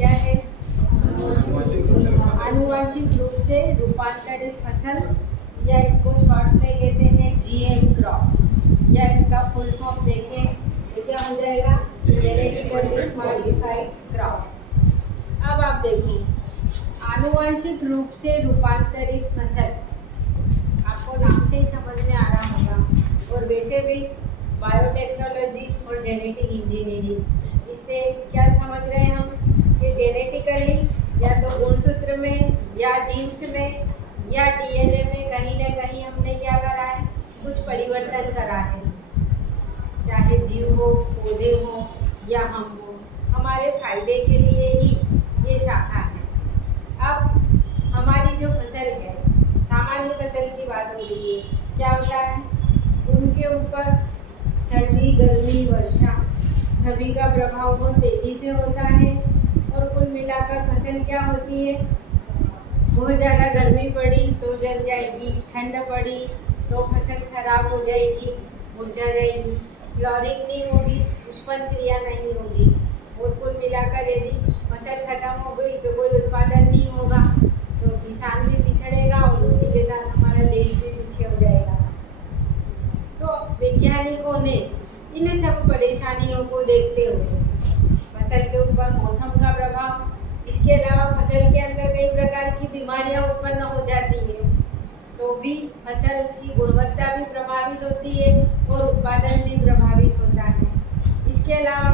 क्या है? आनुवंशिक रूप से रूपांतरित फसल, या इसको शॉर्ट में कहते हैं जीएम क्रॉप, या इसका फुल फॉर्म देखें तो क्या हो जाएगा? Genetically modified crop. अब आप देखो, आनुवंशिक रूप से रूपांतरित फसल, आपको नाम से ही समझ में आ रहा होगा। और वैसे भी बायोटेक्नोलॉजी और जेनेटिक इंजीनियरिंग, इससे क्या समझ रहे हैं हम कि जेनेटिकली या तो गुणसूत्र में या जीन्स में या डीएनए में कहीं ना कहीं हमने क्या करा है? कुछ परिवर्तन करा है। चाहे जीव हो, पौधे हो या हम हो, हमारे फायदे के लिए ही ये शाखा है। अब हमारी जो फसल है, सामान्य फसल की बात हो रही है, क्या होता है? उनके ऊपर सर्दी, गर्मी, वर्षा सभी का प्रभाव बहुत तेजी से होता है। और कुल मिलाकर फसल क्या होती है? बहुत ज़्यादा गर्मी पड़ी तो जल जाएगी, ठंड पड़ी तो फसल खराब हो जाएगी, मुरझा जाएगी, फ्लॉरिंग नहीं होगी, पुष्पन क्रिया नहीं होगी। और कुल मिलाकर यदि फसल खत्म हो गई तो कोई उत्पादन नहीं होगा, तो किसान भी पिछड़ेगा और उसी के साथ हमारा देश भी पीछे हो जाएगा। तो वैज्ञानिकों ने इन सब परेशानियों को देखते हुए फसल के ऊपर मौसम का प्रभाव, इसके अलावा फसल के अंदर कई प्रकार की बीमारियां उत्पन्न हो जाती है, तो भी फसल की गुणवत्ता भी प्रभावित होती है और उत्पादन भी प्रभावित होता है। इसके अलावा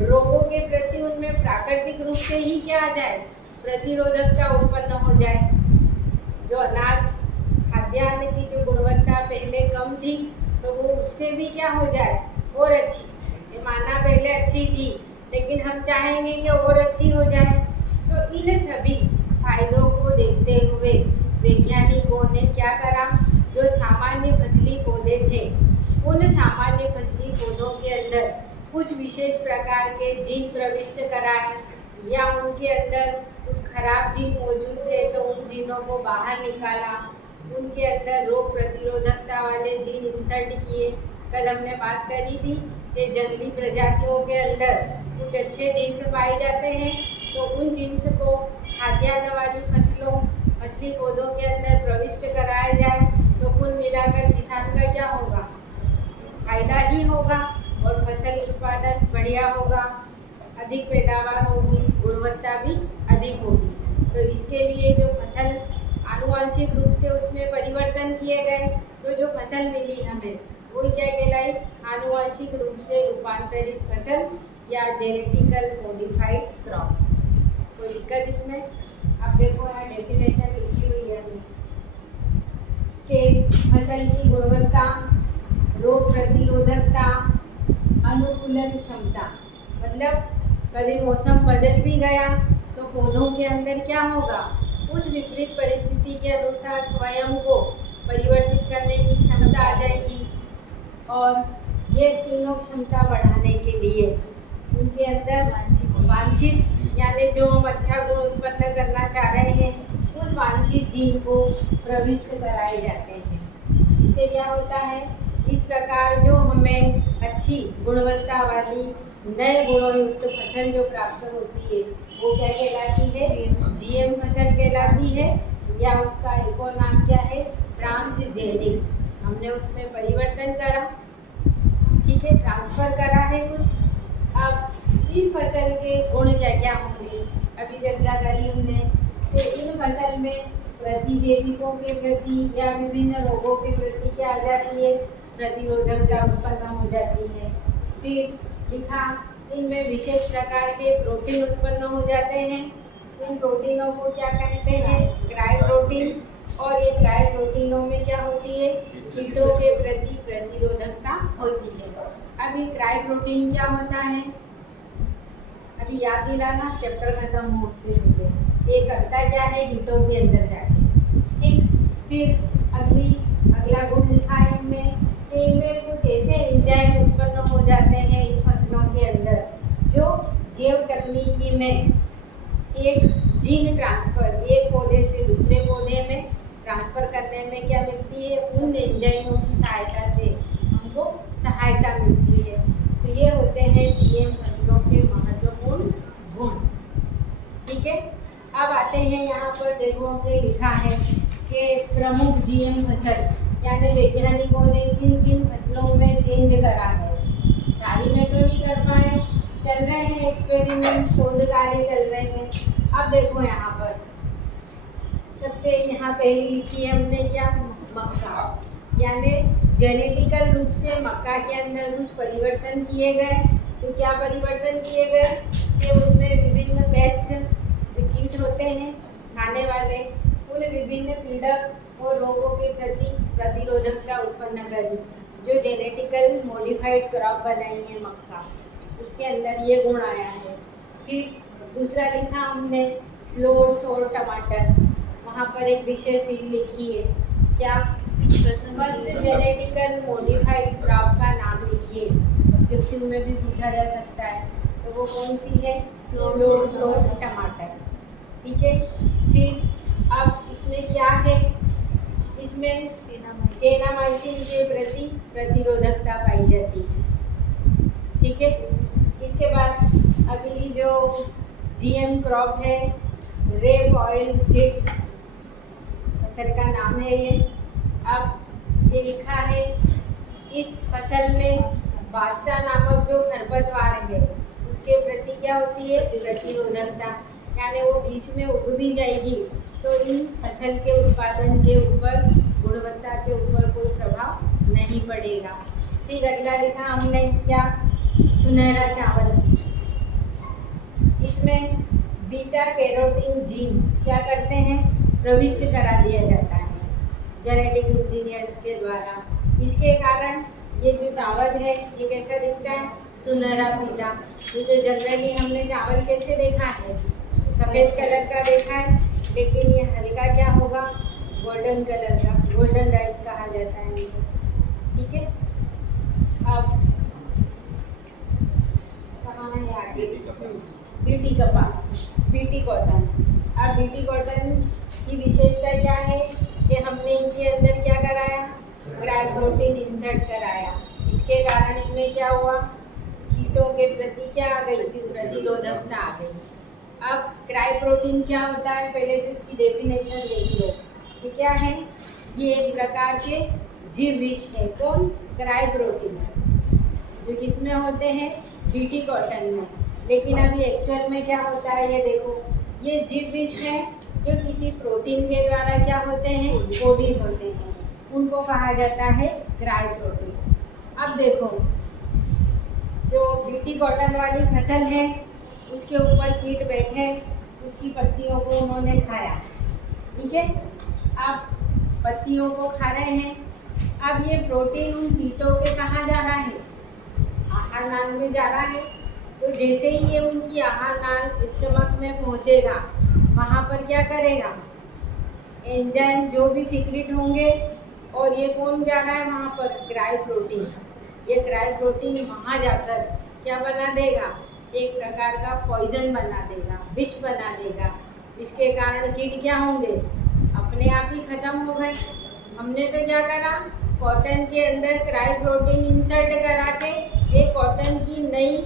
रोगों के प्रति उनमें प्राकृतिक रूप से ही क्या आ जाए? प्रतिरोधकता उत्पन्न हो जाए। जो अनाज, खाद्यान्न की जो गुणवत्ता पहले कम थी, तो वो उससे भी क्या हो जाए? और अच्छी। ऐसे माना पहले अच्छी थी, लेकिन हम चाहेंगे कि और अच्छी हो जाए। तो इन सभी फायदों को देखते हुए वैज्ञानिकों ने क्या करा? जो सामान्य फसली पौधे थे, उन सामान्य फसली पौधों के अंदर कुछ विशेष प्रकार के जीन प्रविष्ट कराए, या उनके अंदर कुछ खराब जीन मौजूद थे तो उन जीनों को बाहर निकाला, उनके अंदर रोग प्रतिरोधकता वाले जीन इंसर्ट किए। कल हमने बात करी थी कि जंगली प्रजातियों के अंदर कुछ अच्छे जीन्स पाए जाते हैं, तो उन जीन्स को खाद्यान्न वाली फसलों, फसली पौधों के अंदर प्रविष्ट कराया जाए, तो कुल मिलाकर किसान का क्या होगा? फायदा ही होगा और फसल उत्पादन बढ़िया होगा, अधिक पैदावार होगी, गुणवत्ता भी अधिक होगी। तो इसके लिए जो फसल आनुवंशिक रूप से उसमें परिवर्तन किए गए, तो जो फसल मिली हमें वो क्या कहलाई? आनुवंशिक रूप से रूपांतरित फसल या जेनेटिकल मॉडिफाइड क्रॉप। कोई दिक्कत इसमें? अब देखो यहाँ डेफिनेशन लिखी हुई है कि फसल की गुणवत्ता, रोग प्रतिरोधकता, अनुकूलन क्षमता। मतलब कभी मौसम बदल भी गया तो पौधों के अंदर क्या होगा? उस विपरीत परिस्थिति के अनुसार स्वयं को परिवर्तित करने की क्षमता आ जाएगी। और ये तीनों क्षमता बढ़ाने के लिए उनके अंदर वांछित यानी जो हम अच्छा गुण उत्पन्न करना चाह रहे हैं, उस वांछित जीन को प्रविष्ट कराए जाते हैं। इससे क्या होता है? इस प्रकार जो हमें अच्छी गुणवत्ता वाली नए गुणों युक्त फसल जो प्राप्त होती है, वो क्या कहलाती है? जीएम फसल कहलाती है, या उसका एक और नाम क्या है? ट्रांसजेनिक। हमने उसमें परिवर्तन करा, ठीक है, ट्रांसफर करा है कुछ। अब इन फसल के गुण क्या क्या होंगे? अभी चर्चा करी हमने कि इन फसल में प्रतिजैविकों के प्रति या विभिन्न रोगों के प्रति क्या आ जाती है? प्रतिरोधकता उत्पन्न हो जाती है। फिर लिखा, इनमें विशेष प्रकार के प्रोटीन उत्पन्न हो जाते हैं। इन प्रोटीनों को क्या कहते हैं? ग्राई प्रोटीन। और ये ग्राई प्रोटीनों में क्या होती है? कीटों के प्रति प्रतिरोधकता होती है। अभी ग्राई प्रोटीन क्या होता है? अभी याद दिलाना, चैप्टर खत्म हो उससे पहले। ये करता क्या है? कीटों के अंदर जाके, ठीक। फिर अगला गुण लिखा है इनमें कुछ ऐसे एंजाइम उत्पन्न हो जाते हैं इन फसलों के अंदर, जो जैव तकनीकी में एक जीन ट्रांसफर, एक पौधे से दूसरे पौधे में ट्रांसफर करने में क्या मिलती है? उन एंजाइमों की सहायता से हमको सहायता मिलती है। तो ये होते हैं जीएम फसलों के महत्वपूर्ण गुण। आते हैं यहाँ पर देखो हमने लिखा है कि प्रमुख जीएम फसल, यानी वैज्ञानिकों ने किन किन फसलों में चेंज करा है। सारी में तो नहीं कर पाए, चल रहे हैं एक्सपेरिमेंट, शोध कार्य चल रहे हैं। अब देखो यहाँ पर सबसे यहाँ पहली लिखी है हमने क्या, मक्का, यानी जेनेटिकल रूप से मक्का के अंदर कुछ परिवर्तन किए गए। तो क्या परिवर्तन किए गए कि उनमें विभिन्न पेस्ट जो कीट होते हैं खाने वाले, उन विभिन्न पीड़क और रोगों के प्रति प्रतिरोधकता उत्पन्न करी। जो जेनेटिकल मॉडिफाइड क्रॉप बनाई है मक्का, उसके अंदर ये गुण आया है। फिर दूसरा लिखा हमने फ्लोर्स और टमाटर, वहाँ पर एक विशेष चीज लिखी है क्या, फर्स्ट जेनेटिकल मॉडिफाइड क्रॉप का नाम लिखिए, ऑब्जेक्टिव में भी पूछा जा सकता है। तो वो कौन सी है, फ्लोर्स और टमाटर। ठीक है, फिर अब इसमें क्या है, इसमें एनामाइसिन के प्रति प्रतिरोधकता पाई जाती है। ठीक है, इसके बाद अगली जो जीएम क्रॉप है रेप ऑयल सीड, फसल का नाम है ये। अब ये लिखा है इस फसल में बास्टा नामक जो खरपतवार है उसके प्रति क्या होती है, प्रतिरोधकता, यानी वो बीच में उग भी जाएगी तो इन फसल के उत्पादन के ऊपर, गुणवत्ता के ऊपर कोई प्रभाव नहीं पड़ेगा। फिर अगला लिखा हमने क्या, सुनहरा चावल, इसमें बीटा कैरोटीन जीन क्या करते हैं, प्रविष्ट करा दिया जाता है जेनेटिक इंजीनियर्स के द्वारा। इसके कारण ये जो चावल है ये कैसा दिखता है, सुनहरा पीला। ये जो जनरली हमने चावल कैसे देखा है, सफ़ेद कलर का देखा है, लेकिन ये हल्का क्या होगा, गोल्डन कलर का, गोल्डन राइस कहा जाता है इनको। ठीक है, अब कहाँ है आगे, बीटी कपास, बीटी कॉटन। अब बीटी कॉटन की विशेषता क्या है कि हमने इनके अंदर क्या कराया, ग्राई प्रोटीन इंसर्ट कराया। इसके कारण इनमें क्या हुआ, कीटों के प्रति क्या आ गई, प्रतिरोधकता आ गई। अब क्राई प्रोटीन क्या होता है, पहले तो इसकी डेफिनेशन देख लो कि क्या है, ये एक प्रकार के जीव विष है। कौन, क्राई प्रोटीन, जो किसमें होते हैं, बीटी कॉटन में। लेकिन अभी एक्चुअल में क्या होता है ये देखो, ये जीव विष है जो किसी प्रोटीन के द्वारा क्या होते हैं, कोडित होते हैं, उनको कहा जाता है क्राई प्रोटीन। अब देखो जो बीटी कॉटन वाली फसल है उसके ऊपर कीट बैठे, उसकी पत्तियों को उन्होंने खाया। ठीक है, अब पत्तियों को खा रहे हैं, अब ये प्रोटीन उन कीटों के कहाँ जा रहा है, आहार नाल में जा रहा है। तो जैसे ही ये उनकी आहार नाल स्टमक में पहुँचेगा, वहाँ पर क्या करेगा, एंजाइम जो भी सीक्रेट होंगे, और ये कौन जा रहा है वहाँ पर, क्राई प्रोटीन। ये क्राई प्रोटीन वहाँ जाकर क्या बना देगा, एक प्रकार का पॉइजन बना देगा, विष बना देगा, जिसके कारण कीट क्या होंगे, अपने आप ही खत्म हो गए। हमने तो क्या करा, कॉटन के अंदर क्राई प्रोटीन इंसर्ट करा के एक कॉटन की नई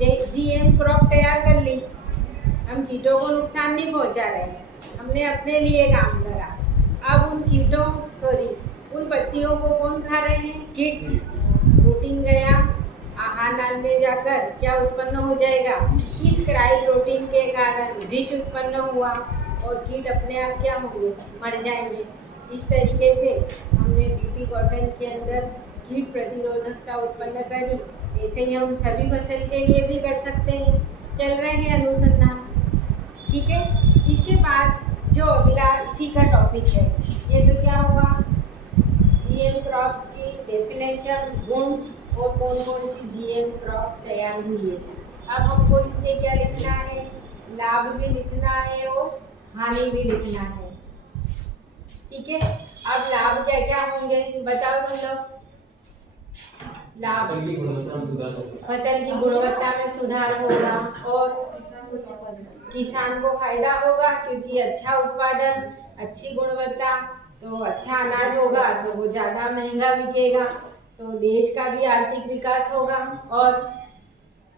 जीएम क्रॉप तैयार कर ली। हम कीटों को नुकसान नहीं पहुंचा रहे, हमने अपने लिए काम करा। अब उन कीटों उन पत्तियों को कौन खा रहे हैं, कीट। प्रोटीन गया आहार नाल में जाकर क्या उत्पन्न हो जाएगा, इस क्राई प्रोटीन के कारण विष उत्पन्न हुआ और कीट अपने आप क्या होंगे, मर जाएंगे। इस तरीके से हमने बीटी कॉटन के अंदर कीट प्रतिरोधकता उत्पन्न करी। ऐसे ही हम सभी फसल के लिए भी कर सकते हैं, चल रहे हैं अनुसंधान। ठीक है, इसके बाद जो अगला इसी का टॉपिक है, ये तो क्या हुआ, जीएम क्रॉप की डेफिनेशन, गुण और कौन कौन सी जीएम क्रॉप तैयार हुई है। अब हमको इनके क्या लिखना है, लाभ भी लिखना है और हानि भी लिखना है। ठीक है, अब लाभ क्या क्या होंगे बताओ तुम लोग। लाभ, फसल की गुणवत्ता में सुधार होगा और किसान को फायदा होगा, क्योंकि अच्छा उत्पादन, अच्छी गुणवत्ता, तो अच्छा अनाज होगा तो वो ज़्यादा महंगा बिकेगा, तो देश का भी आर्थिक विकास होगा और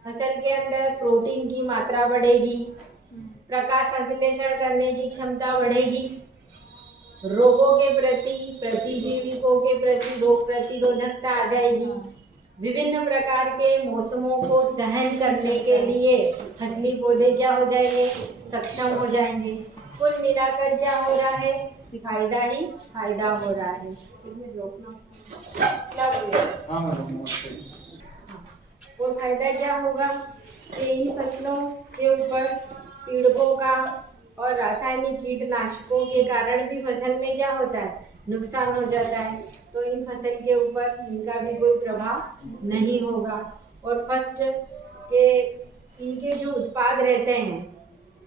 फसल के अंदर प्रोटीन की मात्रा बढ़ेगी, प्रकाश संश्लेषण करने की क्षमता बढ़ेगी, रोगों के प्रति, प्रतिजीविकों के प्रति रोग प्रतिरोधकता आ जाएगी, विभिन्न प्रकार के मौसमों को सहन करने के लिए फसली पौधे क्या हो जाएंगे, सक्षम हो जाएंगे। कुल मिलाकर क्या हो रहा है, फायदा ही फायदा हो रहा है। वो फायदा क्या होगा कि इन फसलों के ऊपर पीड़कों का और रासायनिक कीटनाशकों के कारण भी फसल में क्या होता है, नुकसान हो जाता है। तो इन फसल के ऊपर इनका भी कोई प्रभाव नहीं होगा। और फर्स्ट के इनके जो उत्पाद रहते हैं,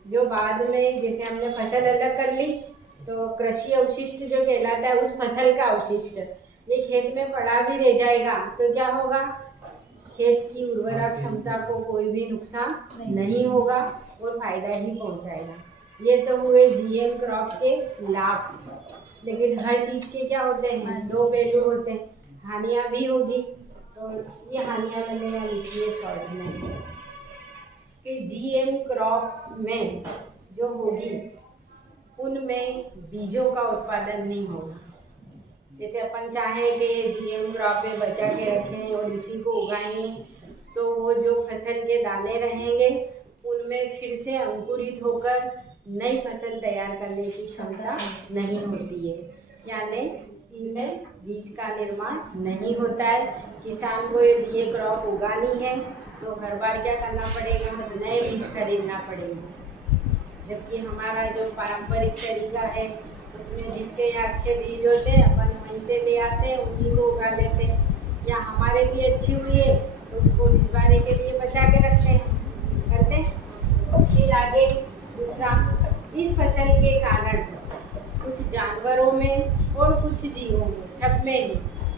जो बाद में जैसे हमने फसल अलग कर ली तो कृषि अवशिष्ट जो कहलाता है, उस फसल का अवशिष्ट ये खेत में पड़ा भी रह जाएगा तो क्या होगा, खेत की उर्वरा क्षमता को कोई भी नुकसान नहीं होगा और फायदा ही पहुंचाएगा। ये तो हुए जीएम क्रॉप के लाभ। लेकिन हर चीज के क्या होते हैं, दो पहलू होते हैं, हानियां भी होगी। तो ये हानियां मैंने यहाँ लिखी है शॉर्ट में कि जीएम क्रॉप में जो होगी उनमें बीजों का उत्पादन नहीं होगा। जैसे अपन चाहें कि जीएम क्रॉप में बचा के रखें और इसी को उगाएंगे तो वो जो फसल के दाने रहेंगे उनमें फिर से अंकुरित होकर नई फसल तैयार करने की क्षमता नहीं होती है, यानी इनमें बीज का निर्माण नहीं होता है। किसान को यदि ये क्रॉप उगानी है तो हर बार क्या करना पड़ेगा, नए बीज खरीदना पड़ेगा। जबकि हमारा जो पारंपरिक तरीका है उसमें जिसके यहाँ अच्छे बीज होते हैं अपन वहीं से ले आते हैं, उन्हीं को उगा लेते हैं। या हमारे भी अच्छी हुई है तो उसको भिजवाने के लिए बचा के रखते हैं, करते हैं। फिर आगे दूसरा, इस फसल के कारण कुछ जानवरों में और कुछ जीवों में, सब में ही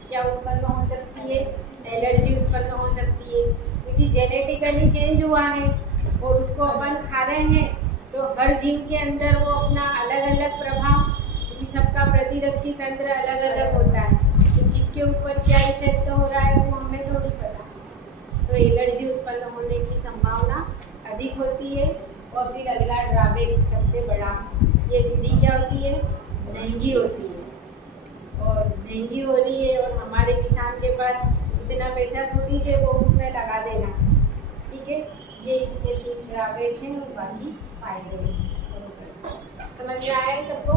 क्या उत्पन्न हो सकती है, एलर्जी उत्पन्न हो सकती है। क्योंकि जेनेटिकली चेंज हुआ है और उसको अपन खा रहे हैं तो हर जीव के अंदर वो अपना अलग अलग प्रभाव, सबका प्रतिरक्षी तंत्र अलग अलग होता है, तो किसके ऊपर क्या इफेक्ट हो रहा है वो हमें थोड़ी पता। तो एलर्जी उत्पन्न होने की संभावना अधिक होती है। और फिर अगला ड्रॉबैक सबसे बड़ा, ये विधि क्या होती है, महंगी होती है। और महंगी हो रही है और हमारे किसान के पास इतना पैसा थोड़ी कि वो उसमें लगा देगा, ठीक है। ये इसके 3 ड्रॉबैक हैं और बाकी फायदे हैं। समझ में आया है सबको?